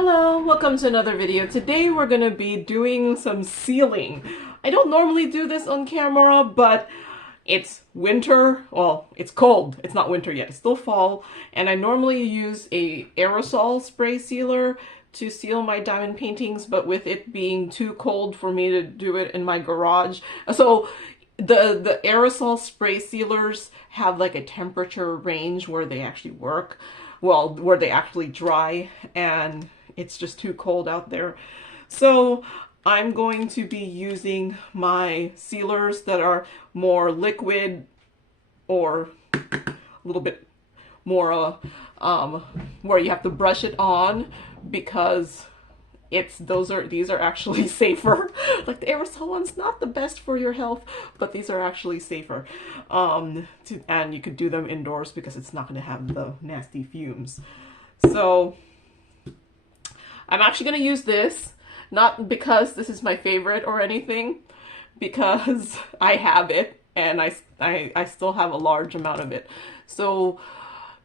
Hello, welcome to another video. Today we're going to be doing some sealing. I don't normally do this on camera, but it's winter. Well, it's cold. It's not winter yet. It's still fall. And I normally use a aerosol spray sealer to seal my diamond paintings, but with it being too cold for me to do it in my garage. So the aerosol spray sealers have like a temperature range where they actually work. Well, where they actually dry, and it's just too cold out there. So I'm going to be using my sealers that are more liquid or a little bit more where you have to brush it on, because these are actually safer. Like the aerosol one's not the best for your health, but these are actually safer. And you could do them indoors because it's not going to have the nasty fumes. So I'm actually going to use this, not because this is my favorite or anything, because I have it and I still have a large amount of it. So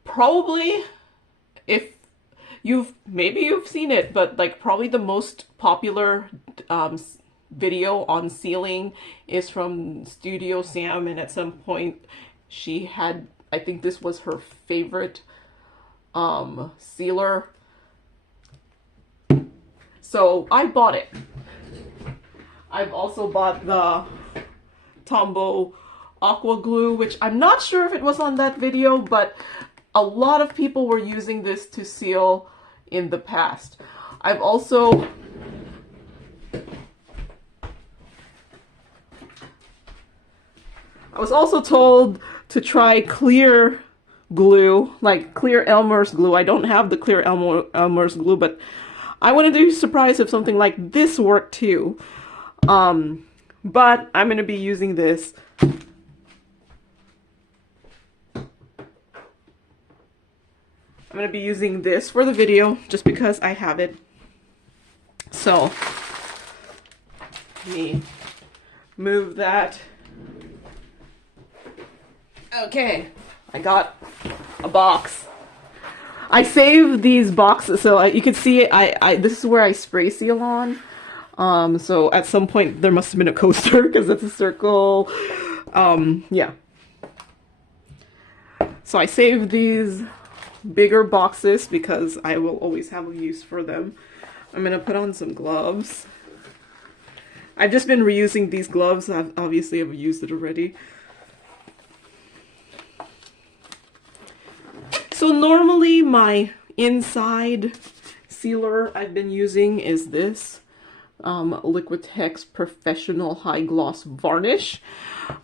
probably, if maybe you've seen it, but like probably the most popular video on sealing is from Studio Sam, and at some point she had, I think this was her favorite sealer. So I bought it. I've also bought the Tombow Aqua Glue, which I'm not sure if it was on that video, but a lot of people were using this to seal in the past. I was also told to try clear glue, like clear Elmer's glue. I don't have the clear Elmer's glue, but I wouldn't be surprised if something like this worked too. But I'm going to be using this. I'm going to be using this for the video just because I have it. So, let me move that. Okay, I got a box. I saved these boxes, so you can see this is where I spray seal on. So at some point there must have been a coaster because it's a circle. Yeah. So I saved these bigger boxes because I will always have a use for them. I'm gonna put on some gloves. I've just been reusing these gloves. I've used it already. So normally my inside sealer I've been using is this Liquitex Professional High Gloss Varnish.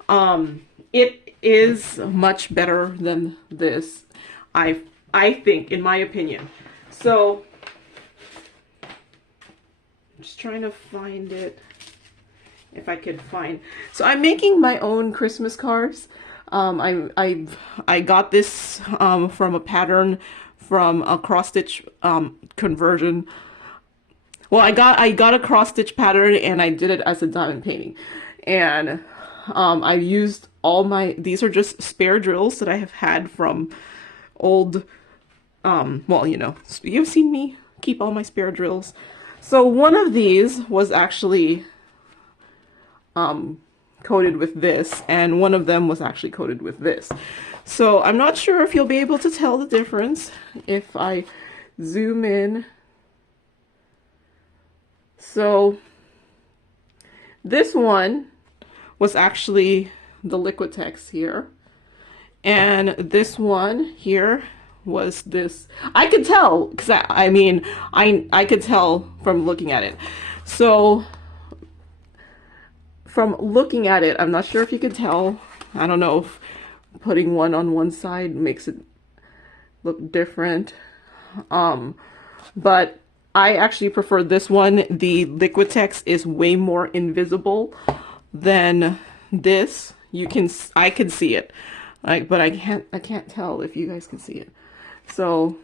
It is much better than this, I think, in my opinion. So I'm just trying to find it, if I could find. So I'm making my own Christmas cards. I got this from a pattern from a cross stitch conversion. Well, I got a cross stitch pattern and I did it as a diamond painting, and I used these are just spare drills that I have had from old, well, you know, you've seen me keep all my spare drills. So one of these was actually coated with this, and one of them was actually coated with this. So I'm not sure if you'll be able to tell the difference if I zoom in. So this one was actually the Liquitex here, and this one here was this. I could tell because I could tell from looking at it. So from looking at it, I'm not sure if you could tell. I don't know if putting one on one side makes it look different. But I actually prefer this one. The Liquitex is way more invisible than this. I can see it, but I can't tell if you guys can see it. So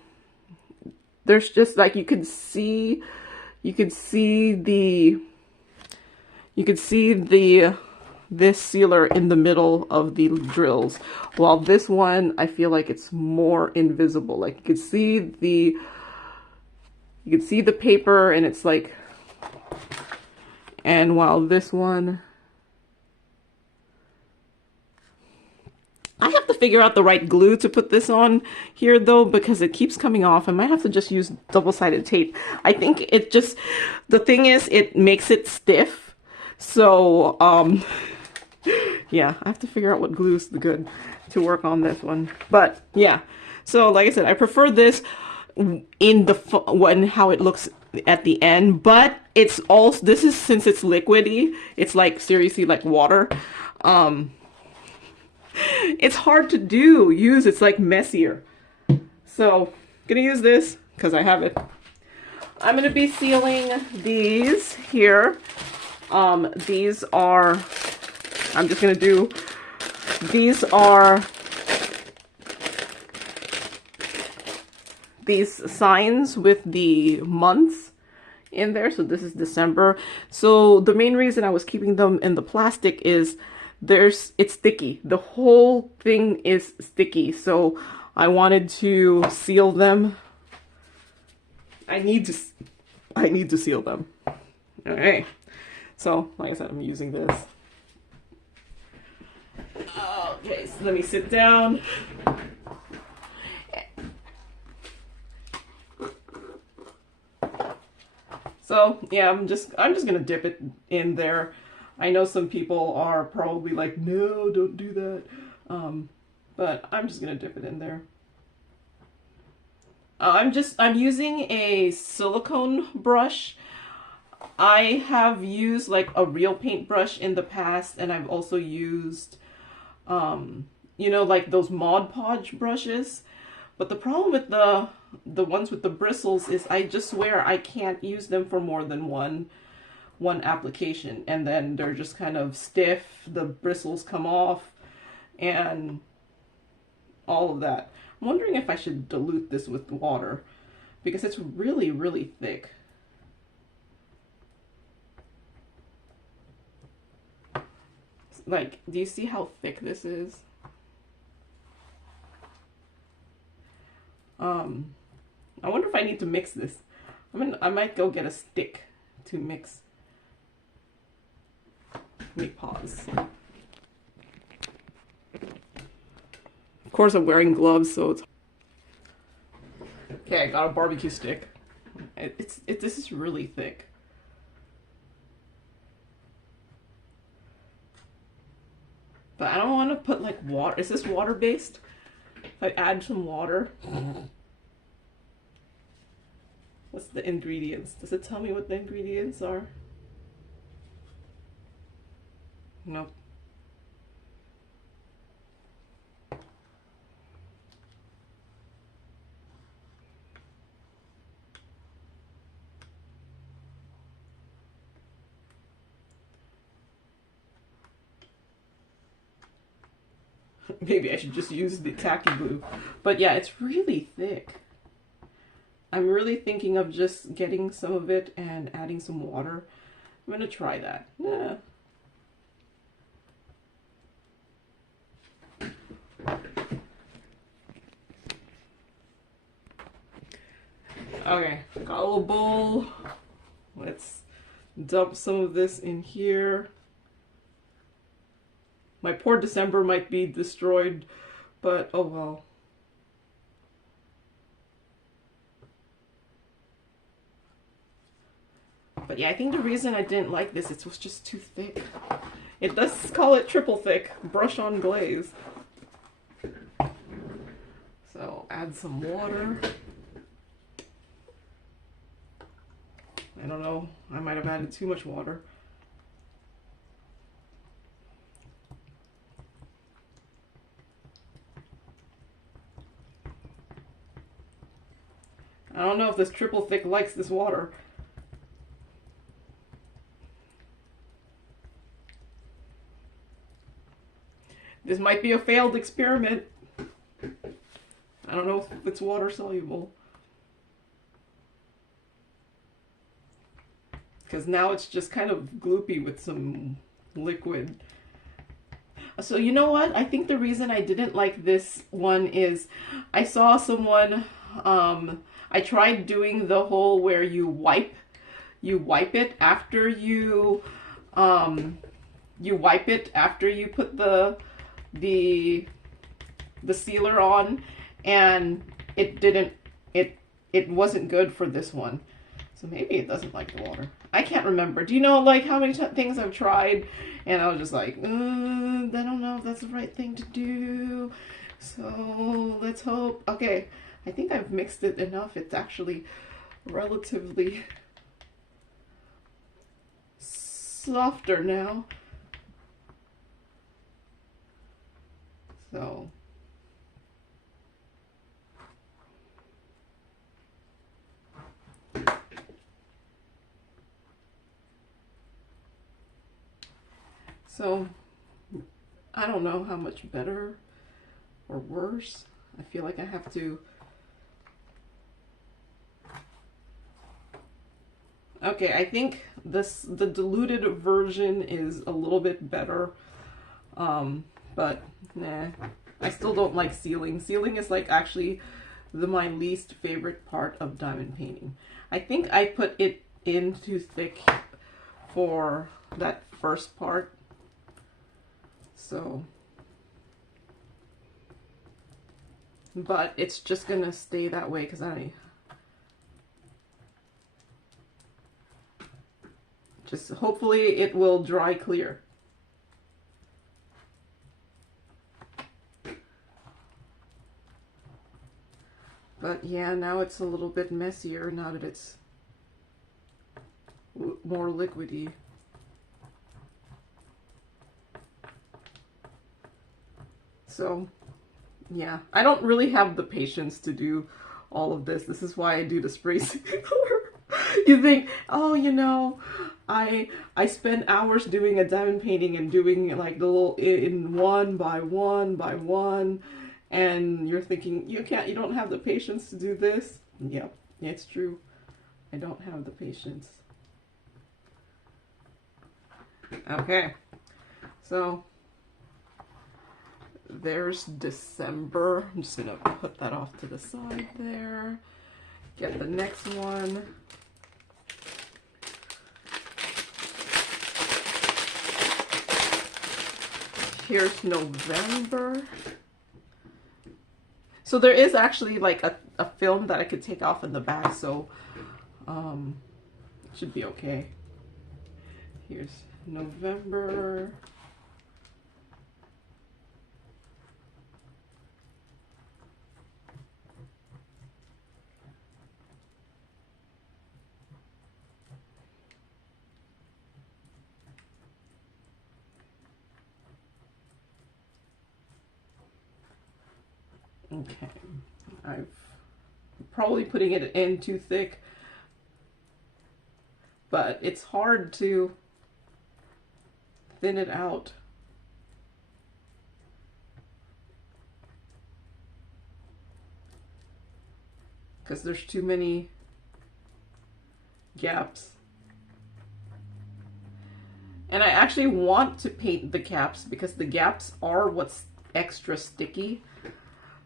there's just like you could see this sealer in the middle of the drills, while this one I feel like it's more invisible. Like you could see You can see the paper and it's like, and while this one, I have to figure out the right glue to put this on here though, because it keeps coming off. I might have to just use double-sided tape. I think it just, the thing is, it makes it stiff. So, yeah, I have to figure out what glue is good to work on this one. But yeah, so like I said, I prefer this in the how it looks at the end, but it's also, this is, since it's liquidy, it's like seriously like water. It's hard to use, it's like messier. So, gonna use this because I have it. I'm gonna be sealing these here. These are, I'm just gonna do, these are these signs with the months in there. So this is December. So the main reason I was keeping them in the plastic is it's sticky. The whole thing is sticky. So I wanted to seal them. I need to seal them. Okay. So like I said, I'm using this. Okay, so let me sit down. So yeah, I'm just gonna dip it in there. I know some people are probably like, no, don't do that. But I'm just gonna dip it in there. I'm using a silicone brush. I have used like a real paintbrush in the past, and I've also used, you know, like those Mod Podge brushes. But the problem with the ones with the bristles is I just swear I can't use them for more than one application, and then they're just kind of stiff, the bristles come off, and all of that. I'm wondering if I should dilute this with water, because it's really, really thick. Like, do you see how thick this is? I wonder if I need to mix this. I might go get a stick to mix. Let me pause. Of course I'm wearing gloves, so it's... Okay, I got a barbecue stick. This is really thick. But I don't want to put like water. Is this water based? If I add some water. What's the ingredients? Does it tell me what the ingredients are? Nope. Maybe I should just use the tacky glue. But yeah, it's really thick. I'm really thinking of just getting some of it and adding some water. I'm gonna try that. Yeah. Okay, got a little bowl. Let's dump some of this in here. My poor December might be destroyed, but oh well. But yeah, I think the reason I didn't like this, it was just too thick. It does call it triple thick, brush on glaze. So add some water. I don't know, I might have added too much water. I don't know if this triple thick likes this water. This might be a failed experiment. I don't know if it's water soluble. Because now it's just kind of gloopy with some liquid. So you know what? I think the reason I didn't like this one is I saw someone, I tried doing the whole where you wipe it after you wipe it after you put the sealer on, and it wasn't good for this one. So maybe it doesn't like the water. I can't remember. Do you know like how many things I've tried and I was just like, I don't know if that's the right thing to do. So let's hope. Okay, I think I've mixed it enough. It's actually relatively softer now. So I don't know how much better or worse. I feel like I have to. Okay, I think the diluted version is a little bit better. But nah, I still don't like sealing. Sealing is like actually my least favorite part of diamond painting. I think I put it in too thick for that first part. So, but it's just gonna stay that way because hopefully it will dry clear. But yeah, now it's a little bit messier now that it's more liquidy. So yeah, I don't really have the patience to do all of this. This is why I do the spray sealer. You think, oh, you know, I spend hours doing a diamond painting and doing like the little in one by one by one, and you're thinking you don't have the patience to do this. Yep, it's true. I don't have the patience. Okay, so there's December. I'm just gonna put that off to the side there. Get the next one. Here's November. So there is actually like a film that I could take off in the back, so it should be okay. Here's November. Okay, I'm probably putting it in too thick, but it's hard to thin it out. Because there's too many gaps. And I actually want to paint the gaps because the gaps are what's extra sticky.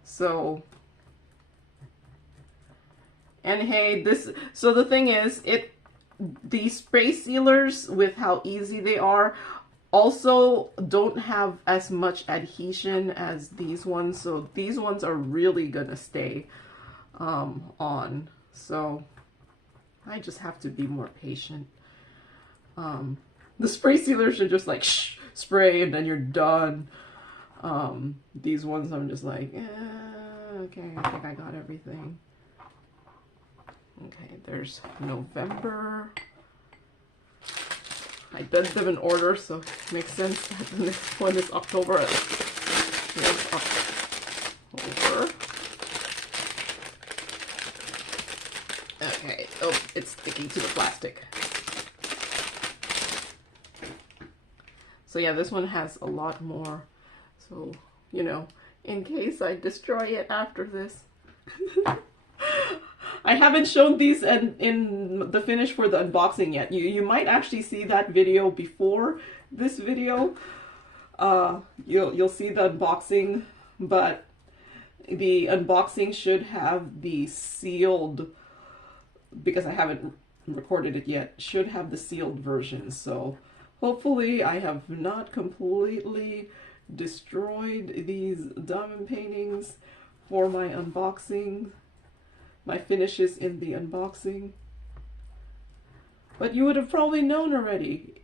So, and hey, so the thing is, these spray sealers, with how easy they are, also don't have as much adhesion as these ones. So these ones are really gonna stay on. So I just have to be more patient. The spray sealers are just like spray and then you're done. These ones I'm just like, okay, I think I got everything. Okay, there's November. I did them in order, so it makes sense that the next one is October. Here's October. Okay, oh, it's sticking to the plastic. So yeah, this one has a lot more. So, you know, in case I destroy it after this. I haven't shown these in the finish for the unboxing yet. You might actually see that video before this video. You'll see the unboxing, but the unboxing should have the sealed, because I haven't recorded it yet, should have the sealed version. So hopefully I have not completely destroyed these diamond paintings for my unboxing, my finishes in the unboxing. But you would have probably known already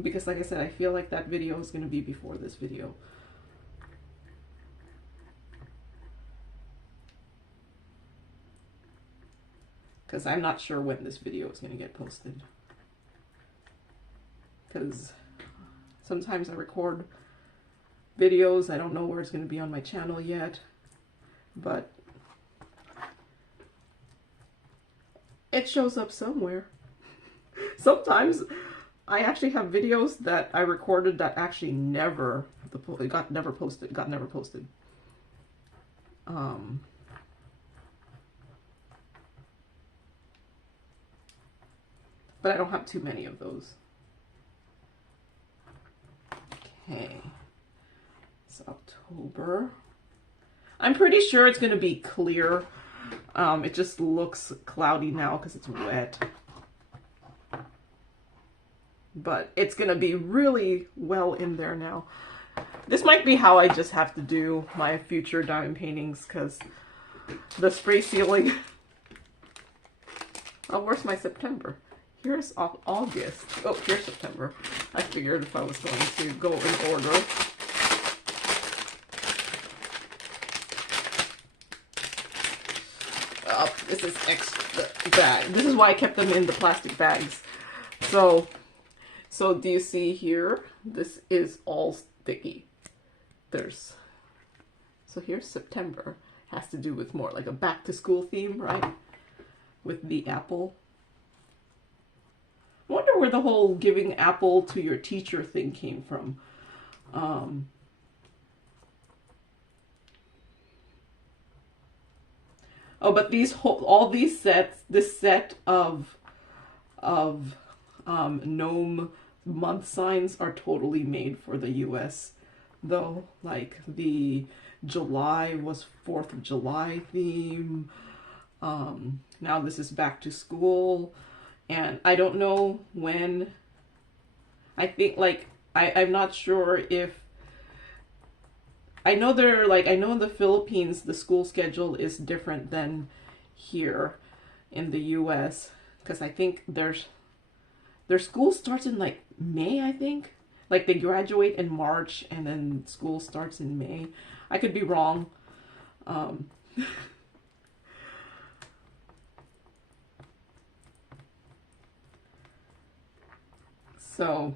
because like I said, I feel like that video is going to be before this video. Because I'm not sure when this video is going to get posted. Because sometimes I record videos, I don't know where it's going to be on my channel yet, but it shows up somewhere. Sometimes I actually have videos that I recorded that actually never posted. But I don't have too many of those. Okay, it's October. I'm pretty sure it's going to be clear. It just looks cloudy now because it's wet. But it's going to be really well in there now. This might be how I just have to do my future diamond paintings, because the spray sealing... Oh, where's my September? Here's August. Oh, here's September. I figured if I was going to go in order. Oh, this is extra bag. This is why I kept them in the plastic bags. So do you see here? This is all sticky. So here's September. Has to do with more like a back to school theme, right? With the apple. I wonder where the whole giving apple to your teacher thing came from. Oh, but all these sets, this set of gnome month signs are totally made for the US, though. Like the July was 4th of July theme. Now this is back to school. And I don't know when. I think like I'm not sure if I know in the Philippines the school schedule is different than here in the US, because I think their school starts in like May, I think. Like they graduate in March and then school starts in May. I could be wrong. So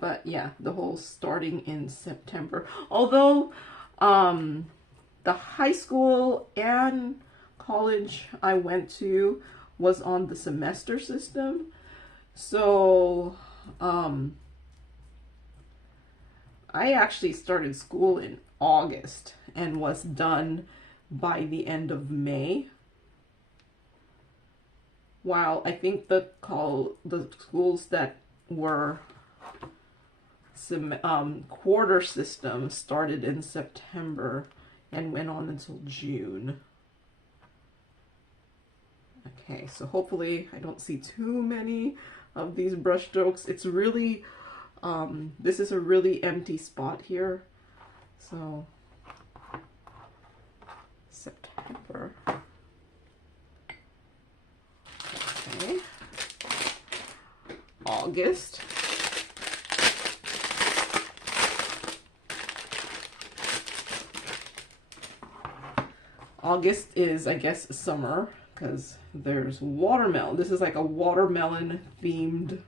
but yeah, the whole starting in September. Although the high school and college I went to was on the semester system. So I actually started school in August and was done by the end of May. While I think the schools that were quarter system started in September and went on until June. Okay, so hopefully I don't see too many of these brush strokes. It's really, this is a really empty spot here. So, September. Okay. August. August is, I guess, summer, because there's watermelon. This is like a watermelon themed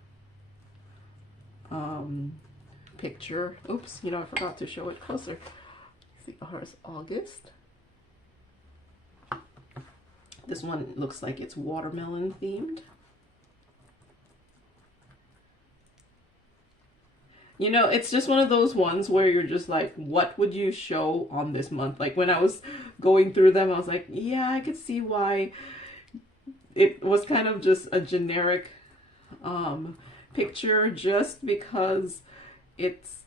picture. Oops, you know, I forgot to show it closer. See, here's August. This one looks like it's watermelon themed. You know, it's just one of those ones where you're just like, what would you show on this month? Like when I was going through them, I was like, yeah, I could see why it was kind of just a generic picture, just because it's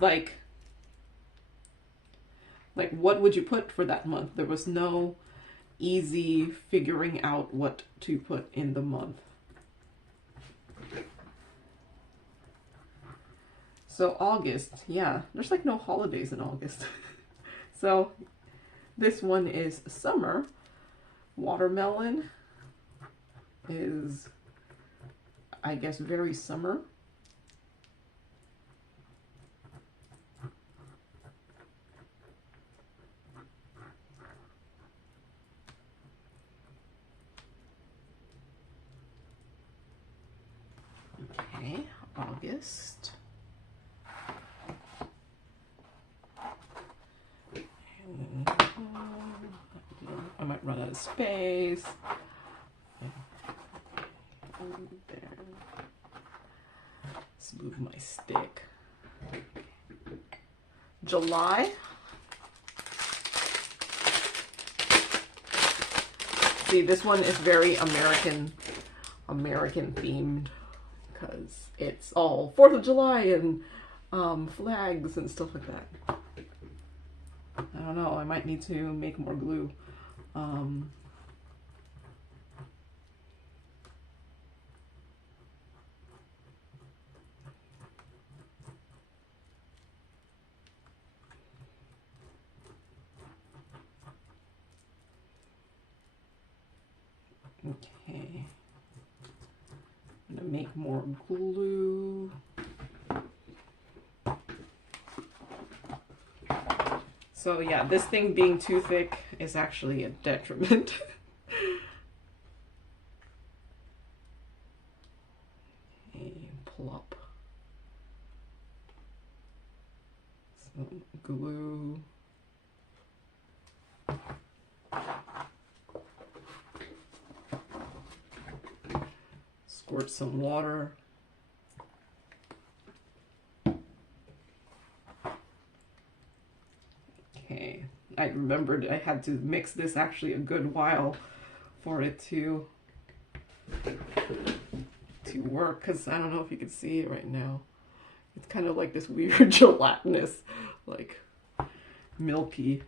like what would you put for that month? There was no easy figuring out what to put in the month. So August, yeah, there's like no holidays in August. So this one is summer. Watermelon is, I guess, very summer. Okay, August. I might run out of space. There. Let's move my stick. July. See, this one is very American themed, because it's all 4th of July and flags and stuff like that. I don't know, I might need to make more glue. Okay, I'm gonna make more glue. So yeah, this thing being too thick is actually a detriment. Okay, plop some glue. Squirt some water. Okay, I remembered I had to mix this actually a good while for it to work, because I don't know if you can see it right now. It's kind of like this weird gelatinous, like milky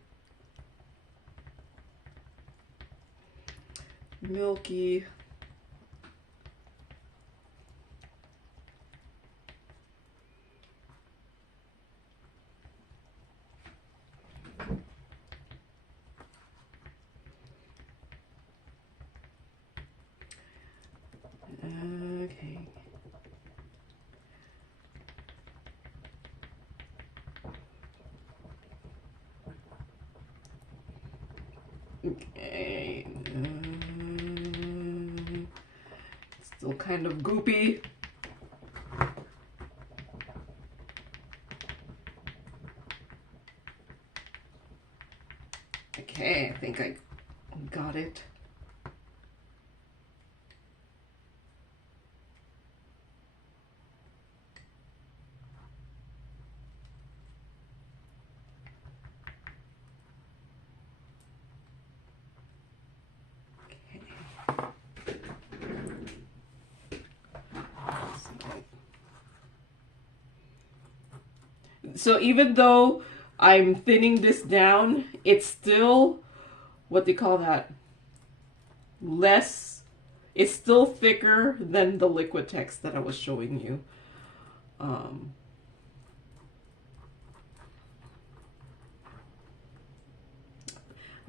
okay. Okay. Still kind of goopy. Okay, I think I got it. So even though I'm thinning this down, it's still, what do you call that? It's still thicker than the liquid text that I was showing you. I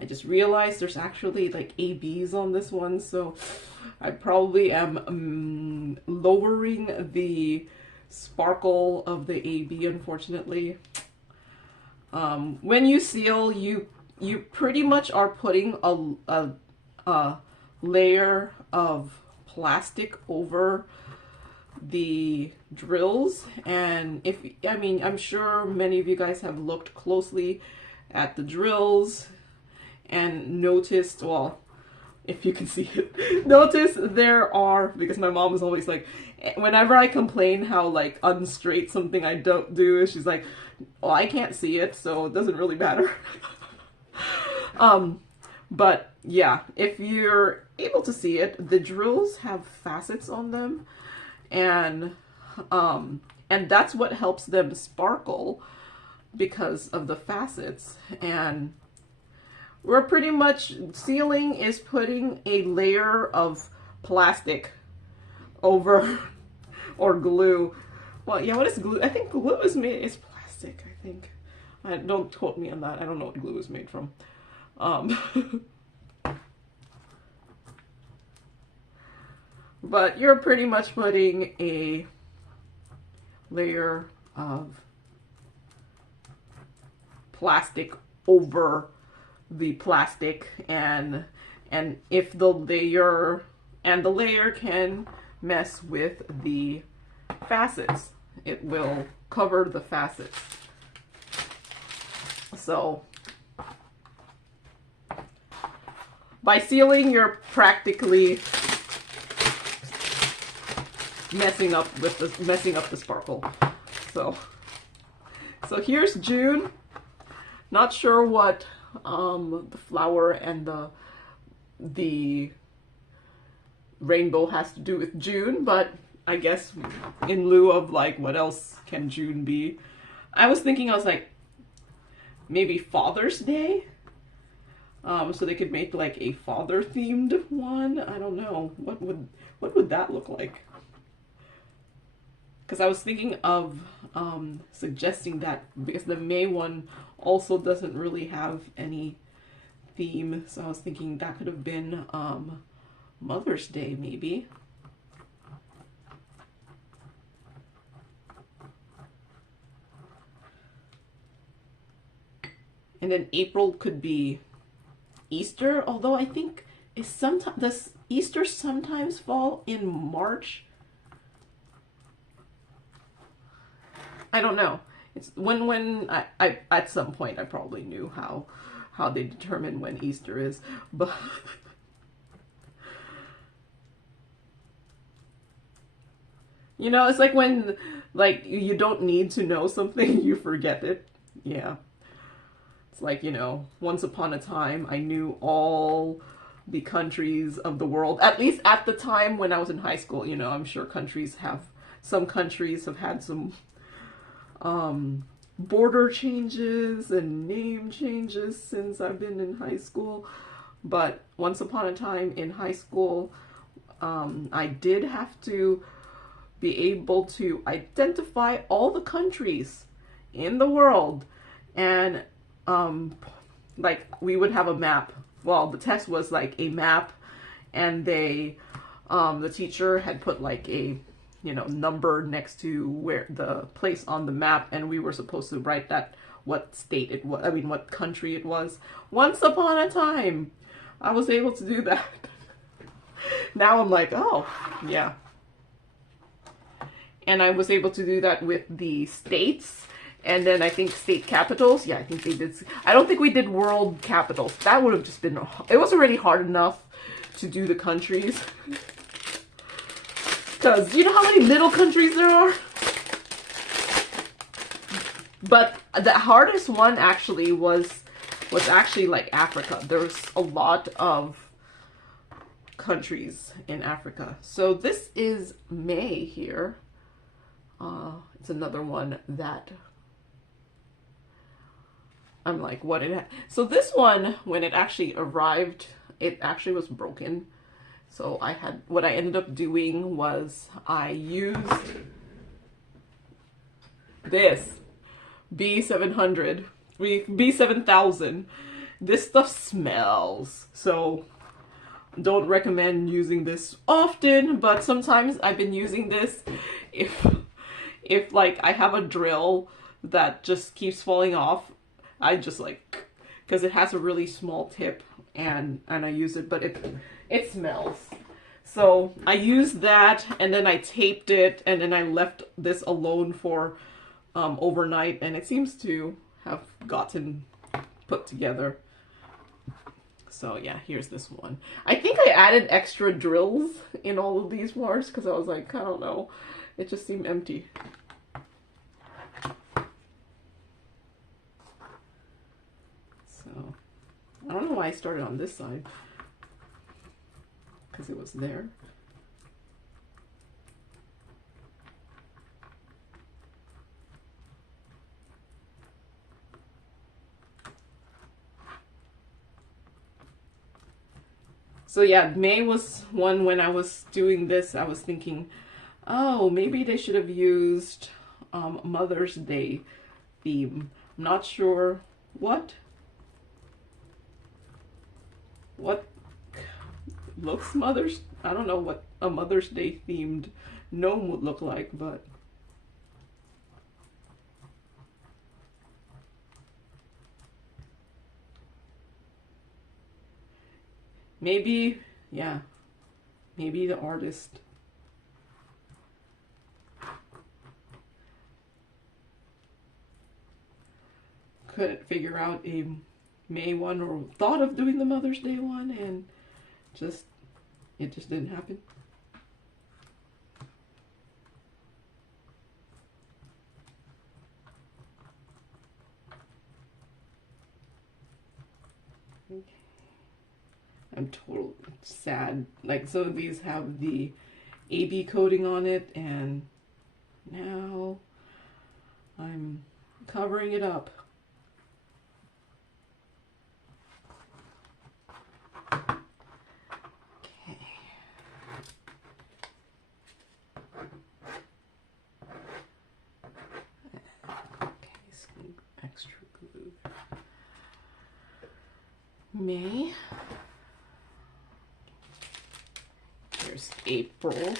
just realized there's actually like ABs on this one, so I probably am lowering the sparkle of the AB, unfortunately. When you seal, you pretty much are putting a layer of plastic over the drills, and I'm sure many of you guys have looked closely at the drills and noticed, well, if you can see it. Notice there are, because my mom is always like, whenever I complain how like unstraight something I don't do, she's like, oh, I can't see it, so it doesn't really matter. But yeah, if you're able to see it, the drills have facets on them, and that's what helps them sparkle because of the facets. And we're pretty much, sealing is putting a layer of plastic over, or glue. Well, yeah, what is glue? I think glue is plastic, I think. Don't quote me on that. I don't know what glue is made from. But you're pretty much putting a layer of plastic over the plastic, and if the layer can mess with the facets, it will cover the facets. So by sealing, you're practically messing up the sparkle. So here's June. Not sure what the flower and the rainbow has to do with June, but I guess in lieu of like, what else can June be? I was like, maybe Father's Day? So they could make like a father themed one. I don't know. What would that look like? Because I was thinking of suggesting that, because the May one also doesn't really have any theme. So I was thinking that could have been Mother's Day, maybe. And then April could be Easter, although I think does Easter sometimes fall in March? I don't know. It's when I at some point I probably knew how they determine when Easter is, but you know, it's like when like you don't need to know something, you forget it. Yeah. It's like, you know, once upon a time I knew all the countries of the world, at least at the time when I was in high school. You know, I'm sure some countries have had some border changes and name changes since I've been in high school. But once upon a time in high school, I did have to be able to identify all the countries in the world. And like we would have a map. Well, the test was like a map, and the teacher had put like a, you know, number next to where the place on the map, and we were supposed to write that, what state it was, I mean what country it was. Once upon a time I was able to do that. Now I'm like, oh yeah. And I was able to do that with the states, and then I think state capitals. Yeah, I think they did. I don't think we did world capitals. That would have just been, it was already hard enough to do the countries. Because you know how many little countries there are? But the hardest one actually was actually like Africa. There's a lot of countries in Africa. So this is May here. It's another one that I'm like, what it had. So this one, when it actually arrived, it actually was broken. So what I ended up doing was I used this B700, B7000. This stuff smells. So don't recommend using this often, but sometimes I've been using this if like I have a drill that just keeps falling off. I just like, because it has a really small tip, and I use it, but it smells. So I used that, and then I taped it, and then I left this alone for overnight, and it seems to have gotten put together. So yeah, here's this one. I think I added extra drills in all of these parts because I was like, I don't know. It just seemed empty. So I don't know why I started on this side. Because it was there. So yeah, May was one when I was doing this, I was thinking, oh, maybe they should have used Mother's Day theme. I'm not sure what looks I don't know what a Mother's Day themed gnome would look like, but maybe, yeah, maybe the artist couldn't figure out a May one or thought of doing the Mother's Day one and it just didn't happen. I'm totally sad. Like some of these have the AB coating on it and now I'm covering it up. Okay. Okay, some extra glue. May. Here's April.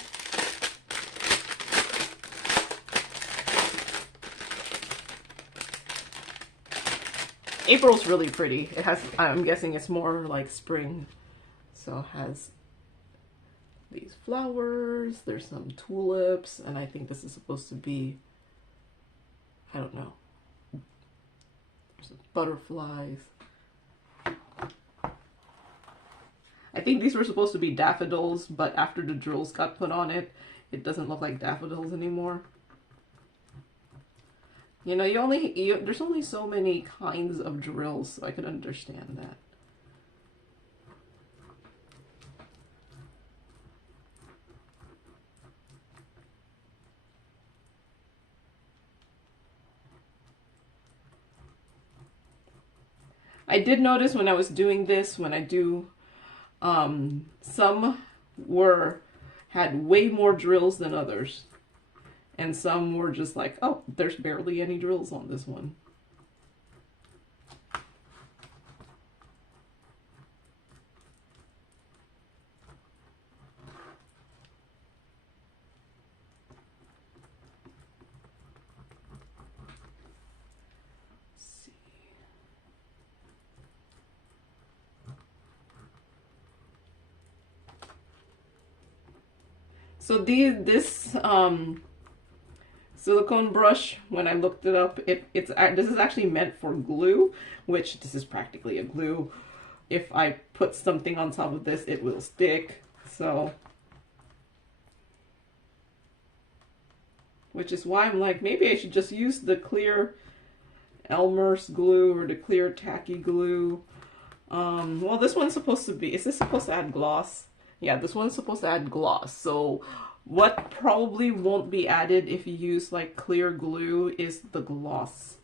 April's really pretty. It has, I'm guessing it's more like spring. So it has these flowers, there's some tulips, and I think this is supposed to be, I don't know, there's butterflies. I think these were supposed to be daffodils, but after the drills got put on it, it doesn't look like daffodils anymore. You know, there's only so many kinds of drills, so I could understand that. I did notice when I was doing this, when I do, some had way more drills than others. And some were just like, oh, there's barely any drills on this one. So this silicone brush, when I looked it up, this is actually meant for glue, which this is practically a glue. If I put something on top of this, it will stick. So, which is why I'm like, maybe I should just use the clear Elmer's glue or the clear tacky glue. Well, this one's supposed to be, is this supposed to add gloss? Yeah, this one's supposed to add gloss. So what probably won't be added if you use like clear glue is the gloss.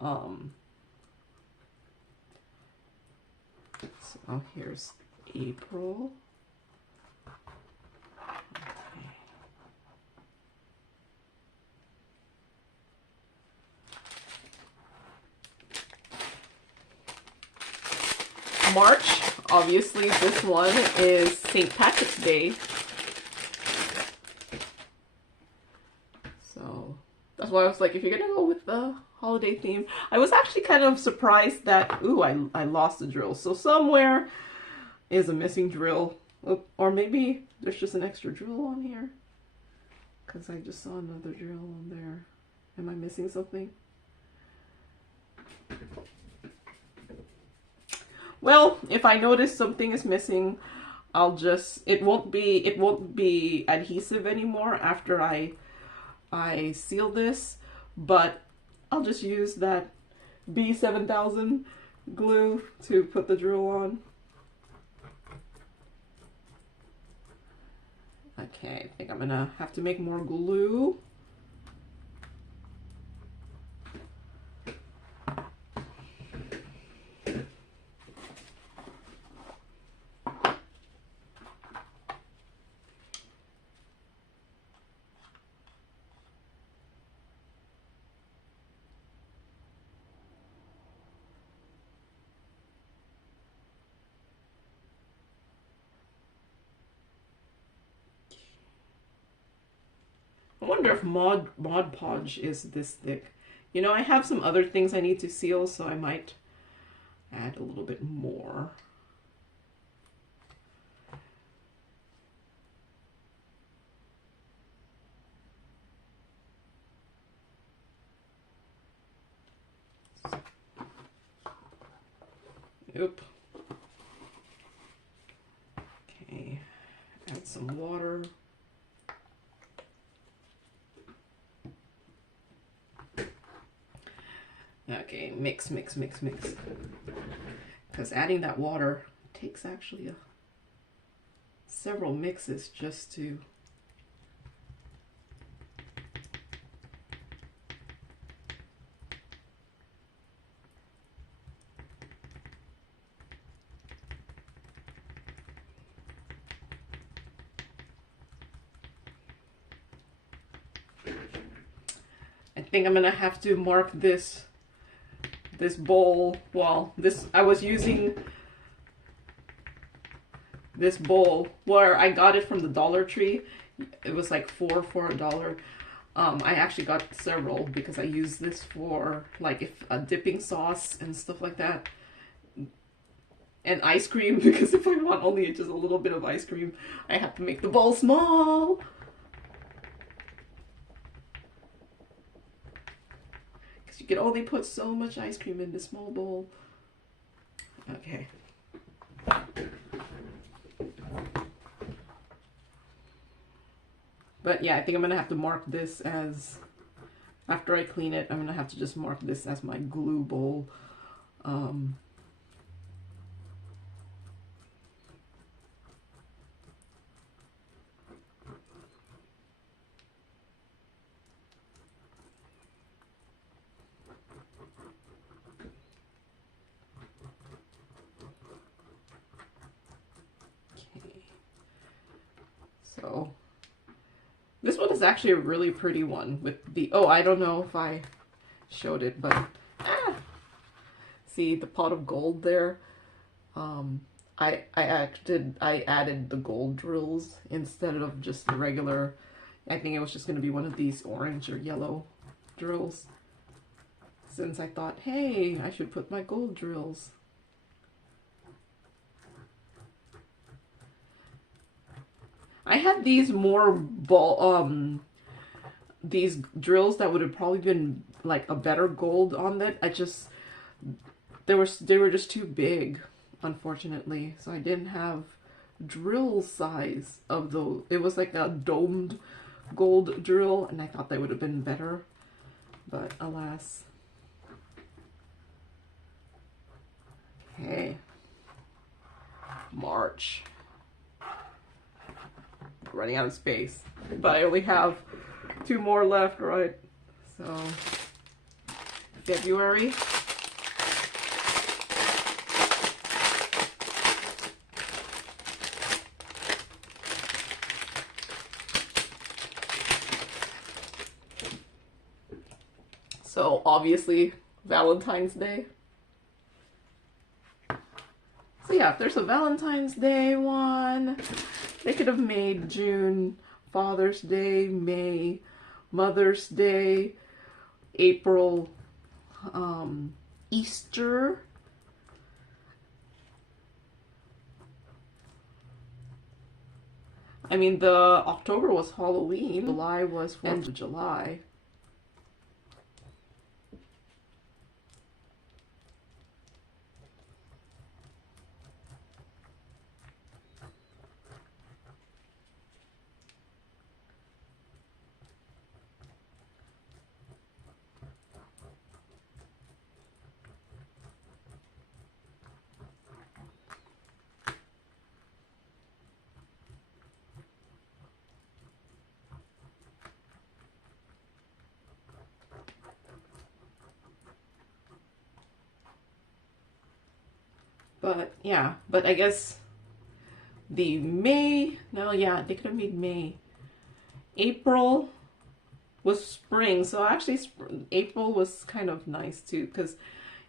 So here's April. Okay. March, obviously this one is St. Patrick's Day. So that's why I was like, if you're gonna go with the holiday theme, I was actually kind of surprised that, ooh, I lost a drill. So somewhere is a missing drill. Or maybe there's just an extra drill on here. Because I just saw another drill on there. Am I missing something? Well, if I notice something is missing, I'll just, it won't be adhesive anymore after I seal this, but I'll just use that B7000 glue to put the drill on. Okay, I think I'm gonna have to make more glue. I wonder if Mod Podge is this thick. You know, I have some other things I need to seal, so I might add a little bit more. Oop. Okay, add some water. Okay, mix, mix, mix, mix. Because adding that water takes actually several mixes just to I think I'm gonna have to mark this bowl. Well, I was using this bowl where I got it from the Dollar Tree. It was like $4 for $1. I actually got several because I use this for like if a dipping sauce and stuff like that. And ice cream, because if I want only just a little bit of ice cream, I have to make the bowl small. You can only put so much ice cream in this small bowl. Okay. But yeah, I think I'm gonna have to mark this as, after I clean it, I'm gonna have to just mark this as my glue bowl. So this one is actually a really pretty one with the, oh, I don't know if I showed it, but see the pot of gold there. I added the gold drills instead of just the regular. I think it was just going to be one of these orange or yellow drills, since I thought, hey, I should put my gold drills. I had these these drills that would have probably been like a better gold on that. They were just too big, unfortunately. So I didn't have drill size of those. It was like a domed gold drill, and I thought they would have been better, but alas. Okay. March. Running out of space, but I only have 2 more left, right? So February. So obviously Valentine's Day. So yeah, if there's a Valentine's Day one, they could have made June Father's Day, May Mother's Day, April Easter. I mean, the October was Halloween, July was 4th of July. But yeah, but I guess the May, no, yeah, they could have made May. April was spring, so actually April was kind of nice too, because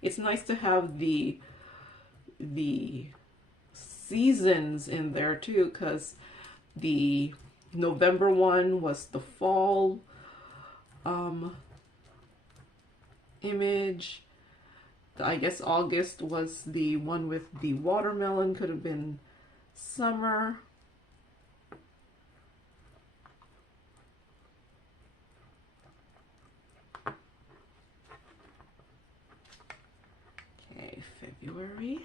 it's nice to have the seasons in there too, because the November one was the fall image. I guess August was the one with the watermelon, could have been summer. Okay, February.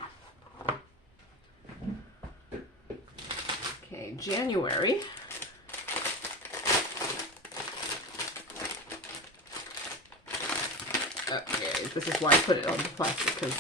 Okay, January. Okay, this is why I put it on the plastic, because...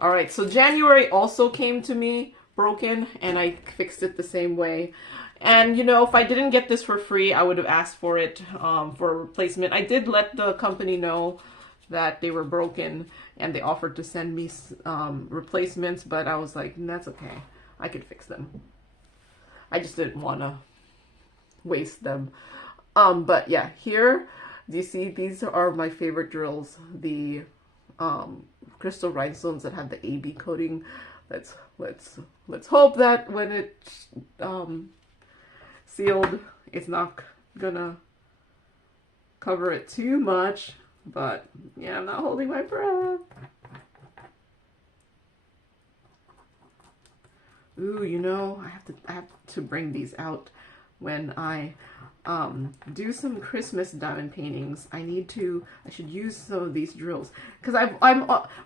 Alright, so January also came to me broken, and I fixed it the same way. And, you know, if I didn't get this for free, I would have asked for it for a replacement. I did let the company know that they were broken, and they offered to send me replacements, but I was like, that's okay. I could fix them. I just didn't want to waste them. But yeah, here, do you see, these are my favorite drills. The crystal rhinestones that have the AB coating. Let's hope that when it's sealed, it's not gonna cover it too much. But yeah, I'm not holding my breath. Ooh, you know, I have to bring these out when I do some Christmas diamond paintings. I should use some of these drills, because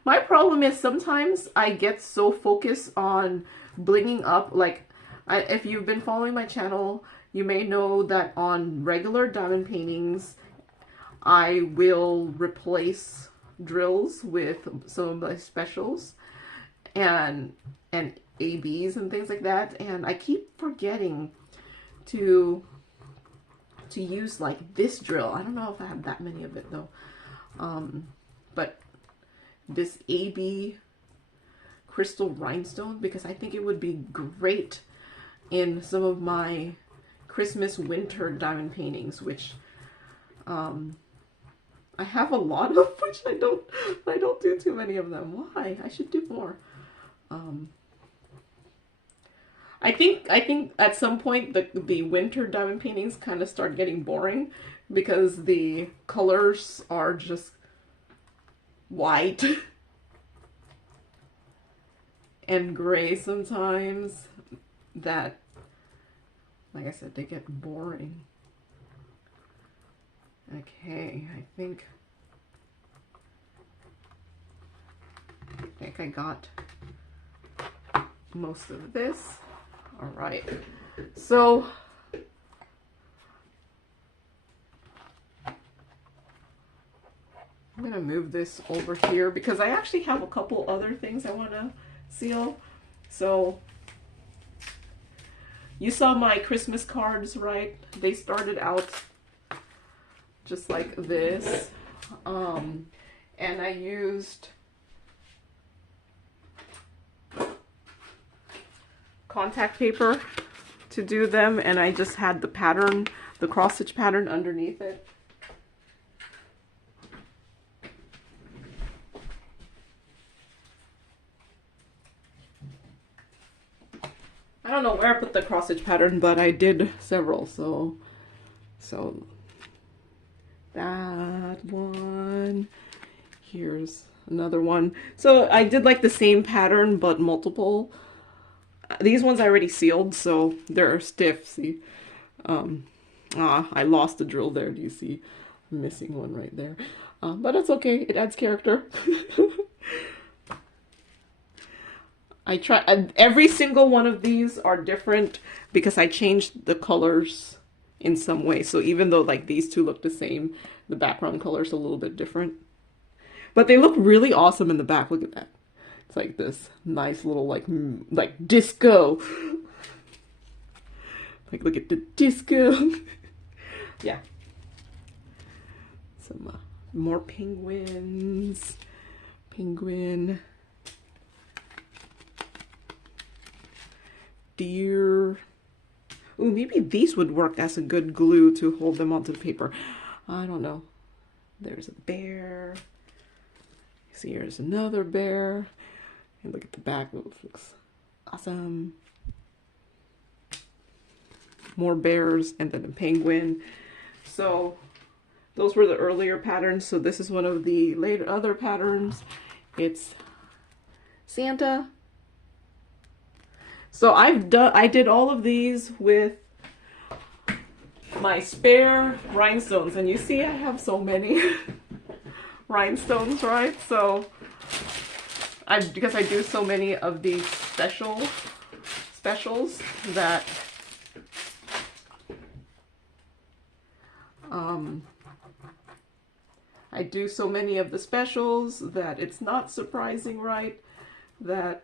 my problem is sometimes I get so focused on blinging up. Like, if you've been following my channel, you may know that on regular diamond paintings, I will replace drills with some of my specials and ABs and things like that, and I keep forgetting to use like this drill. I don't know if I have that many of it though, but this AB crystal rhinestone, because I think it would be great in some of my Christmas winter diamond paintings, which I have a lot of, which I don't do too many of them. Why? I should do more. I think at some point the winter diamond paintings kind of start getting boring, because the colors are just white and gray sometimes, that, like I said, they get boring. Okay, I think I got most of this. All right, so I'm gonna move this over here, because I actually have a couple other things I want to seal. So you saw my Christmas cards, right? They started out just like this, and I used contact paper to do them, and I just had the pattern, the cross stitch pattern underneath it. I don't know where I put the cross stitch pattern, but I did several, so that one, here's another one. So I did like the same pattern but multiple. These ones I already sealed, so they're stiff. See, I lost the drill there. Do you see? I'm missing one right there, but it's okay. It adds character. I try, every single one of these are different because I changed the colors in some way. So even though like these two look the same, the background color is a little bit different. But they look really awesome in the back. Look at that. It's like this nice little like disco. Like, look at the disco. Yeah. Some more penguins. Penguin. deer. Ooh, maybe these would work as a good glue to hold them onto the paper. I don't know. There's a bear. See, here's another bear. And look at the back. Ooh, looks awesome. More bears and then a penguin. So those were the earlier patterns. So this is one of the later other patterns. It's Santa. So I did all of these with my spare rhinestones, and you see I have so many rhinestones, right? So because I do so many of these specials that I do so many of the specials that it's not surprising, right, that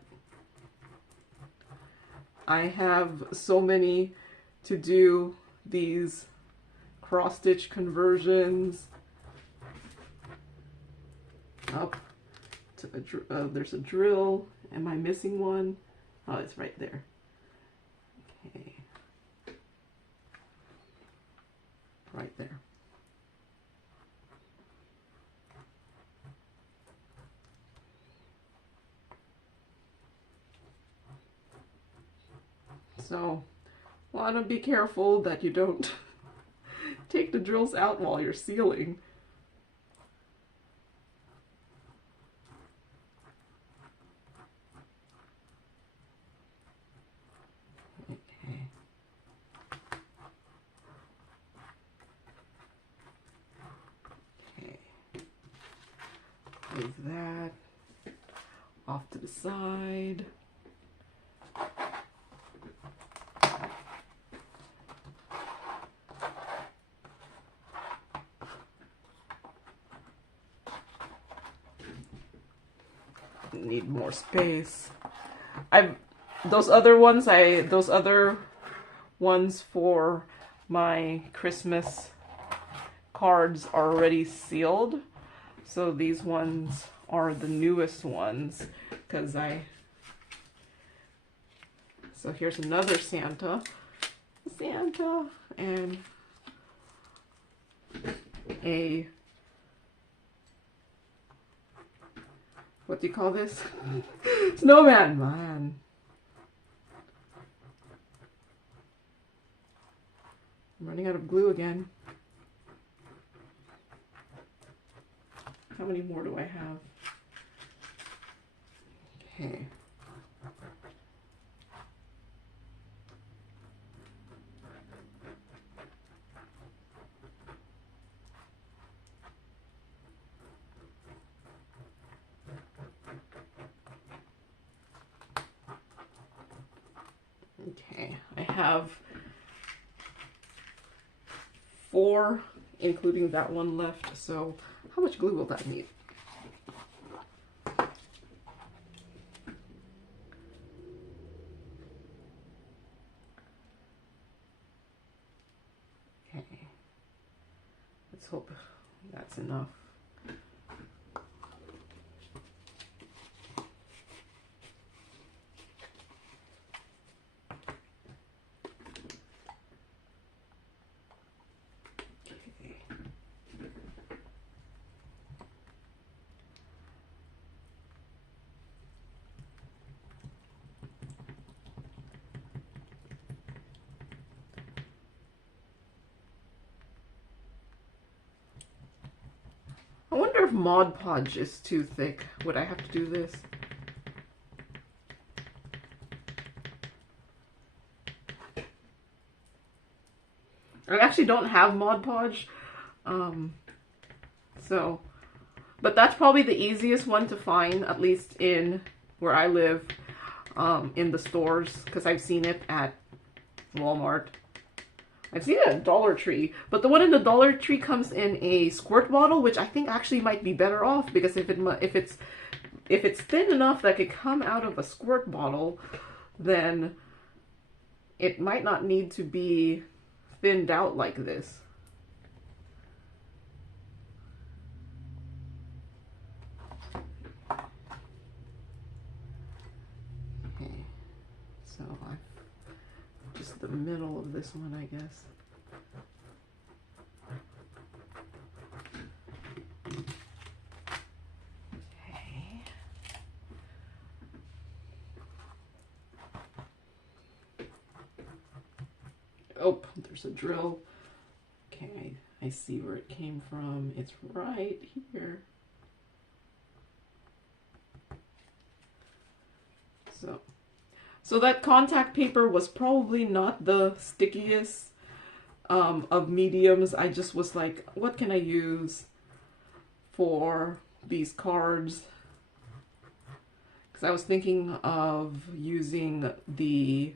I have so many to do these cross-stitch conversions up to there's a drill. Am I missing one? Oh, it's right there. Okay. Right there. So, want to be careful that you don't take the drills out while you're sealing. Okay. Okay. Move that off to the side. Need more space. Those other ones for my Christmas cards are already sealed. So these ones are the newest ones so here's another Santa and a, what do you call this? Snowman, man. I'm running out of glue again. How many more do I have? Okay. Okay, I have 4, including that one left. So how much glue will that need? Okay, let's hope that's enough. I wonder if Mod Podge is too thick. Would I have to do this? I actually don't have Mod Podge. But that's probably the easiest one to find, at least in where I live, in the stores, because I've seen it at Walmart. I've seen it at Dollar Tree, but the one in the Dollar Tree comes in a squirt bottle, which I think actually might be better off, because if it's thin enough that could come out of a squirt bottle, then it might not need to be thinned out like this. Okay, so I've just the middle of this one, I guess. Okay. Oh, there's a drill. Okay, I see where it came from. It's right here. So that contact paper was probably not the stickiest of mediums. I just was like, what can I use for these cards? Because I was thinking of using the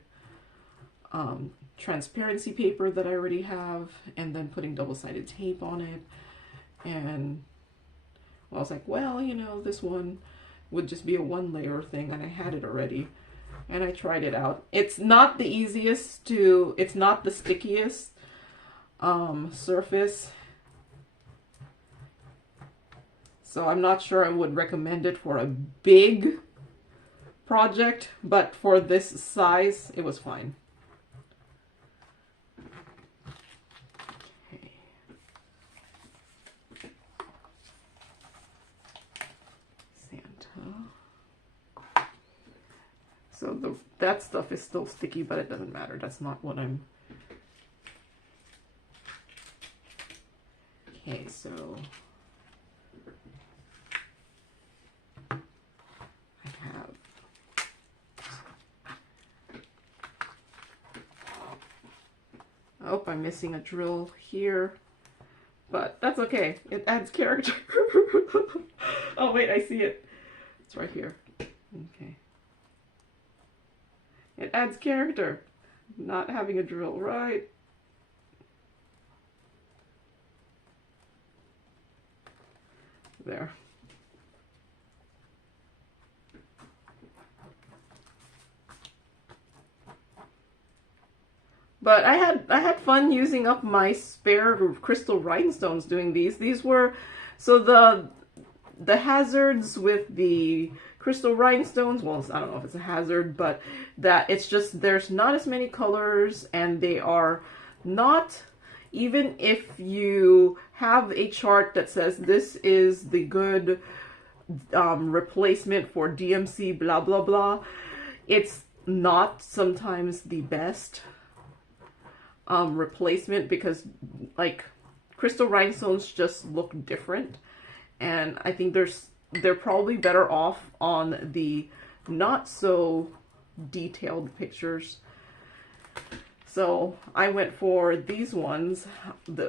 transparency paper that I already have and then putting double-sided tape on it. And I was like, well, you know, this one would just be a one-layer thing, and I had it already. And I tried it out. It's not the easiest to, it's not the stickiest surface. So I'm not sure I would recommend it for a big project, but for this size, it was fine. Okay. Santa. So that stuff is still sticky, but it doesn't matter. That's not what I'm... Okay, so... I have... Oh, I'm missing a drill here. But that's okay. It adds character. Oh, wait, I see it. It's right here. Okay. It adds character, not having a drill, right? There. But I had fun using up my spare crystal rhinestones doing these. These were, so the hazards with the crystal rhinestones, well, I don't know if it's a hazard, but that it's just, there's not as many colors, and they are not, even if you have a chart that says this is the good replacement for DMC blah blah blah, it's not sometimes the best replacement, because like crystal rhinestones just look different, and I think they're probably better off on the not so detailed pictures. So I went for these ones,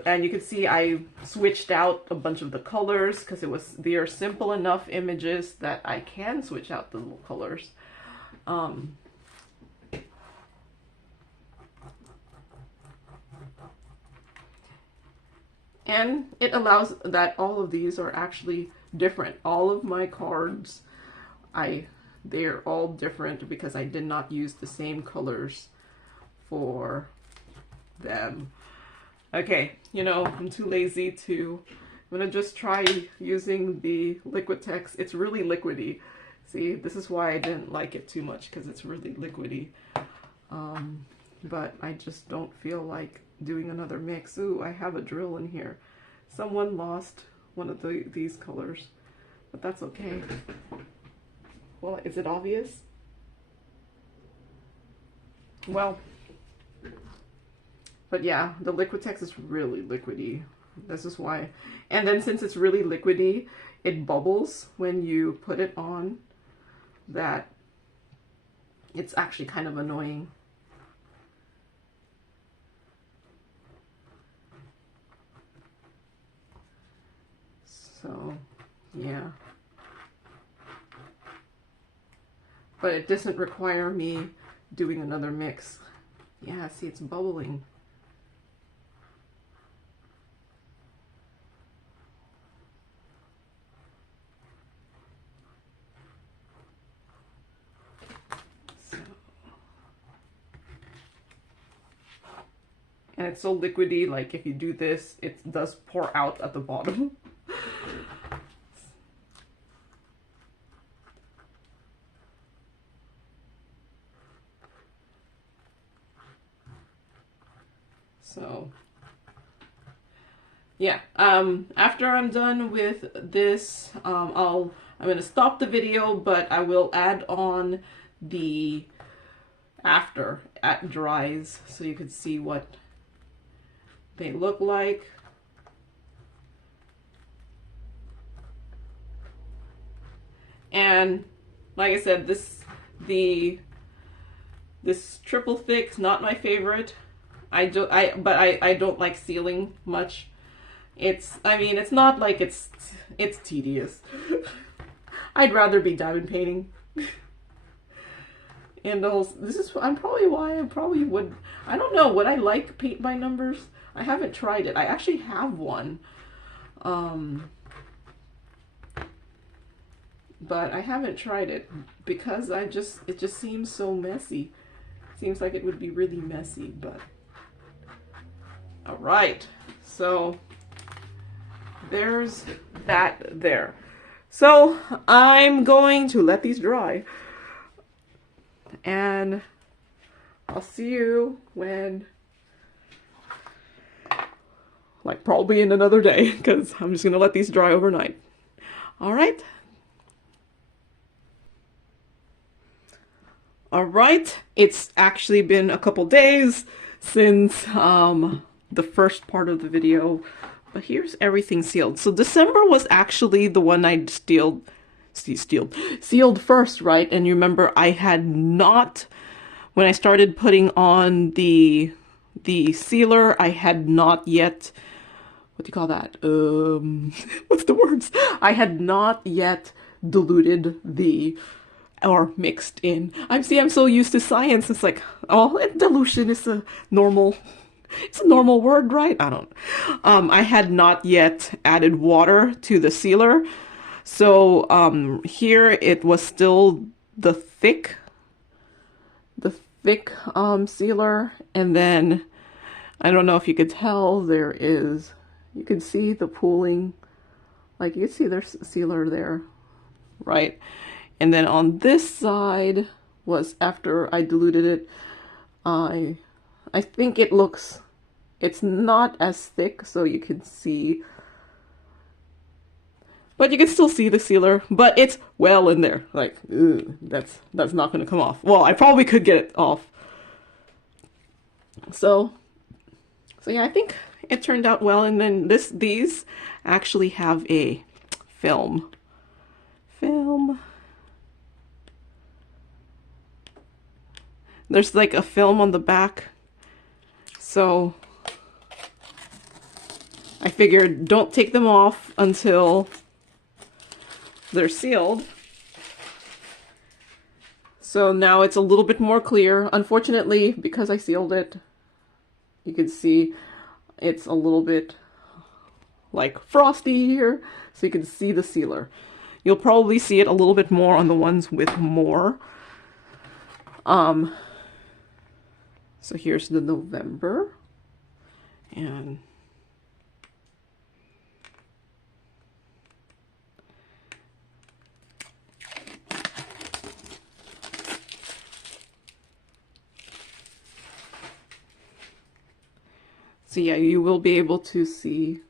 and you can see I switched out a bunch of the colors because they are simple enough images that I can switch out the little colors. And it allows that all of these are actually different. All of my cards, they're all different because I did not use the same colors for them. Okay, you know, I'm too lazy to, I'm gonna just try using the Liquitex. It's really liquidy. See, this is why I didn't like it too much, because it's really liquidy. But I just don't feel like doing another mix. Ooh, I have a drill in here. Someone lost one of these colors, but that's okay. Well, is it obvious? Well, but yeah, the Liquitex is really liquidy. This is why. And then since it's really liquidy, it bubbles when you put it on. That it's actually kind of annoying. So, yeah. But it doesn't require me doing another mix. Yeah, see, it's bubbling. And it's so liquidy, like if you do this, it does pour out at the bottom. So yeah, after I'm done with this, I'm gonna stop the video, but I will add on the after at dries so you can see what they look like. And like I said, this triple thick's not my favorite. I don't like sealing much. I mean, it's not like it's tedious. I'd rather be diamond painting. And also, I'm probably why I probably would, I don't know, would I like paint by numbers? I haven't tried it. I actually have one. But I haven't tried it because it just seems so messy. Seems like it would be really messy, but all right. So there's that there. So I'm going to let these dry, and I'll see you when, like, probably in another day, because I'm just gonna let these dry overnight. All right. All right, it's actually been a couple days since the first part of the video, but here's everything sealed. So December was actually the one I sealed first, right? And you remember I had not, when I started putting on the sealer, I had not yet, what do you call that? What's the words? I had not yet diluted or mixed in. I'm so used to science. It's like, oh, dilution is a normal word, right? I don't. I had not yet added water to the sealer, so here it was still the thick sealer, and then I don't know if you could tell, you can see the pooling, like you can see there's sealer there, right? And then on this side was after I diluted it. I think it's not as thick, so you can see, but you can still see the sealer, but it's well in there. Like, ew, that's not gonna come off. Well, I probably could get it off. So yeah, I think it turned out well. And then these actually have a film. There's like a film on the back, so I figured don't take them off until they're sealed. So now it's a little bit more clear. Unfortunately, because I sealed it, you can see it's a little bit like frosty here, so you can see the sealer. You'll probably see it a little bit more on the ones with more. So here's the November, and so yeah, you will be able to see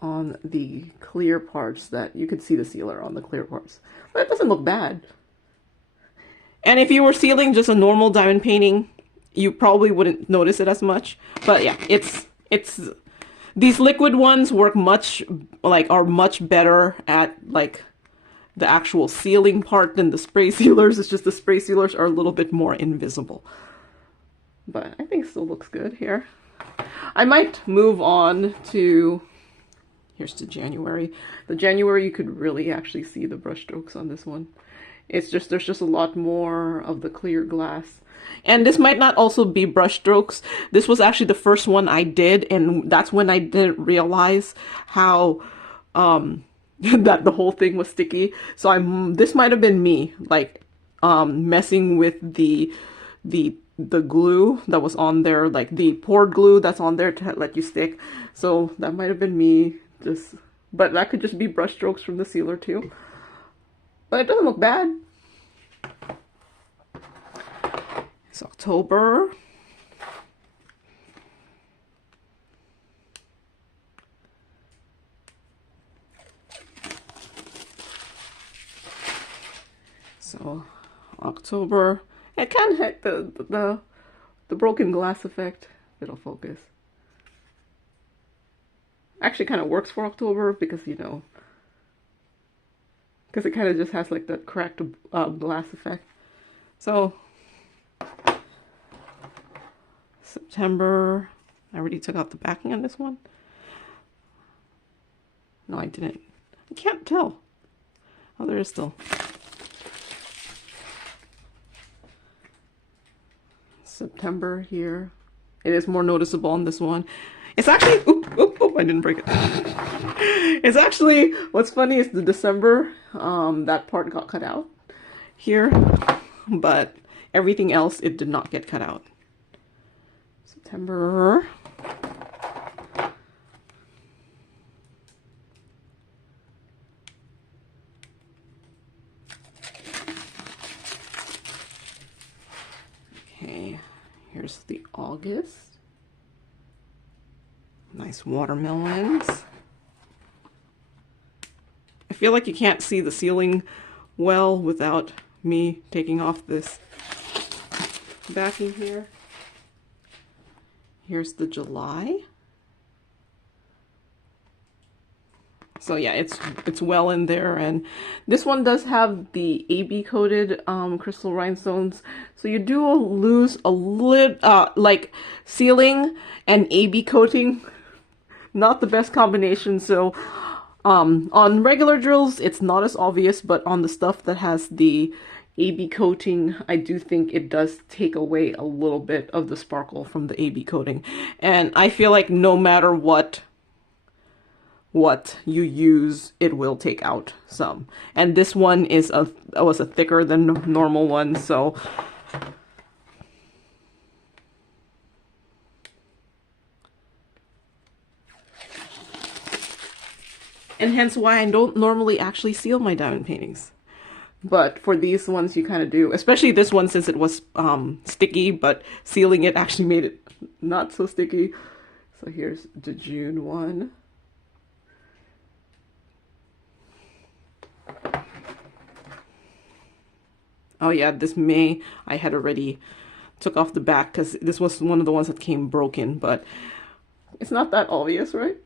on the clear parts that you could see the sealer on the clear parts, but it doesn't look bad. And if you were sealing just a normal diamond painting, you probably wouldn't notice it as much. But yeah, these liquid ones work are much better at like the actual sealing part than the spray sealers. It's just the spray sealers are a little bit more invisible. But I think it still looks good here. I might move on to, here's to January. The January, you could really actually see the brush strokes on this one. It's just, there's just a lot more of the clear glass. And this might not also be brush strokes. This was actually the first one I did, and that's when I didn't realize how that the whole thing was sticky. So this might have been me, like messing with the glue that was on there, like the poured glue that's on there to let you stick. So that might have been me, but that could just be brush strokes from the sealer too. But it doesn't look bad. It's October. So October, it kind of had the broken glass effect. It'll focus. Actually kind of works for October because, you know, because it kind of just has like that cracked glass effect. So September, I already took out the backing on this one. No, I didn't. I can't tell. Oh, there is still. September here. It is more noticeable on this one. It's actually, oop, I didn't break it. It's actually, what's funny is the December, that part got cut out here, but everything else, it did not get cut out. September. Okay, here's the August. Nice watermelons. I feel like you can't see the ceiling well without me taking off this backing here. Here's the July. So yeah, it's well in there, and this one does have the AB coated crystal rhinestones. So you do lose a little like sealing and AB coating. Not the best combination. So on regular drills, it's not as obvious, but on the stuff that has the AB coating, I do think it does take away a little bit of the sparkle from the AB coating. And I feel like no matter what you use, it will take out some. And this one was a thicker than normal one, so and hence why I don't normally actually seal my diamond paintings. But for these ones, you kind of do. Especially this one, since it was sticky, but sealing it actually made it not so sticky. So here's the June one. Oh yeah, this May, I had already took off the back because this was one of the ones that came broken, but it's not that obvious, right?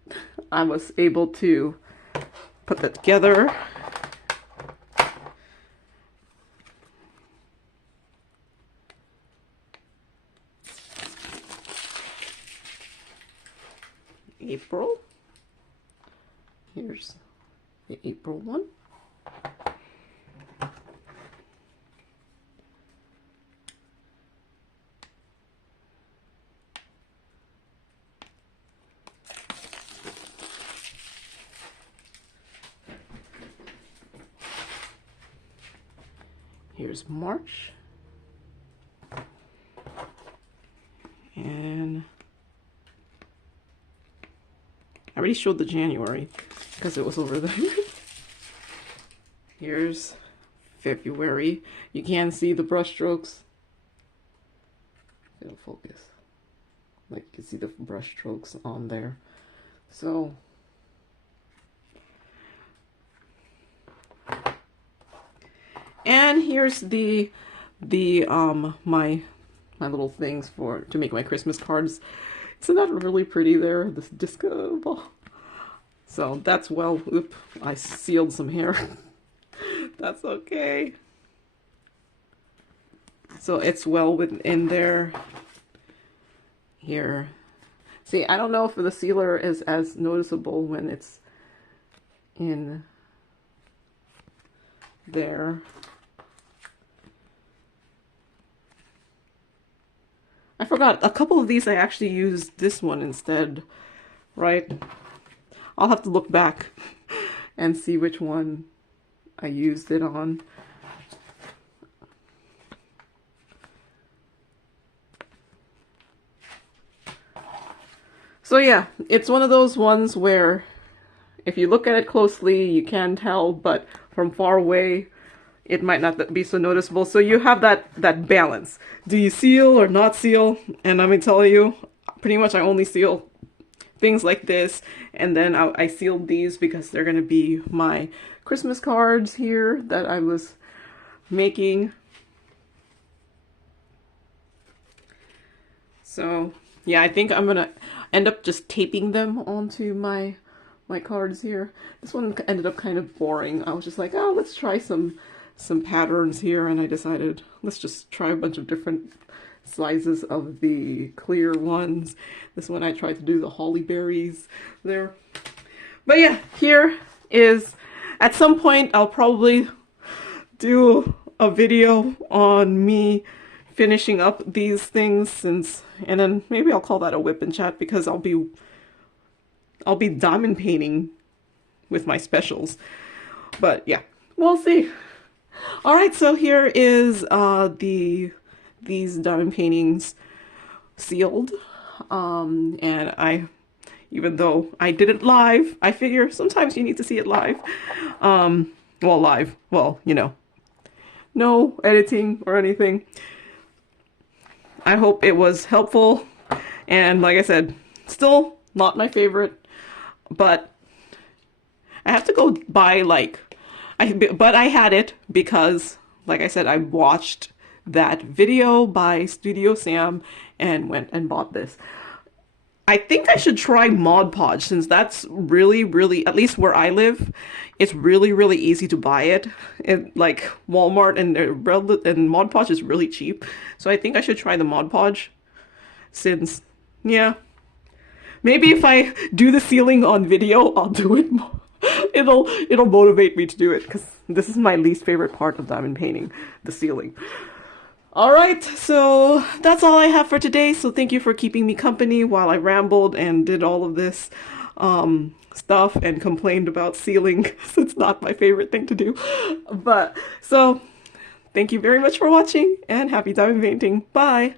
I was able to put that together. April. Here's the April one. Here's March. And I already showed the January because it was over there. Here's February. You can see the brush strokes. It'll focus. Like you can see the brush strokes on there. So and here's the my little things to make my Christmas cards. Isn't that really pretty there? This disco ball. So that's well, oop, I sealed some hair. That's okay. So it's well within there. Here. See, I don't know if the sealer is as noticeable when it's in there. I forgot, a couple of these I actually used this one instead, right? I'll have to look back and see which one I used it on. So yeah, it's one of those ones where if you look at it closely, you can tell, but from far away, it might not be so noticeable. So you have that balance. Do you seal or not seal? And let me tell you, pretty much I only seal things like this. And then I sealed these because they're going to be my Christmas cards here that I was making. So yeah, I think I'm gonna end up just taping them onto my cards here. This one ended up kind of boring. I was just like, oh, let's try some patterns here, and I decided let's just try a bunch of different sizes of the clear ones. This one I tried to do the holly berries there. But yeah, here is, at some point I'll probably do a video on me finishing up these things, and then maybe I'll call that a whip and chat, because I'll be diamond painting with my specials. But yeah, we'll see. All right, so here is these diamond paintings sealed, and even though I did it live, I figure sometimes you need to see it live. Well, you know, no editing or anything. I hope it was helpful, and like I said, still not my favorite, but I have to go buy, like, but I had it because, like I said, I watched that video by Studio Sam and went and bought this. I think I should try Mod Podge, since that's really, at least where I live, it's really easy to buy it. Like Walmart and Mod Podge is really cheap. So I think I should try the Mod Podge, since, yeah. Maybe if I do the sealing on video, I'll do it more. It'll motivate me to do it, because this is my least favorite part of diamond painting, the sealing. Alright, so that's all I have for today, so thank you for keeping me company while I rambled and did all of this stuff and complained about sealing, because it's not my favorite thing to do. But, so, thank you very much for watching, and happy diamond painting. Bye!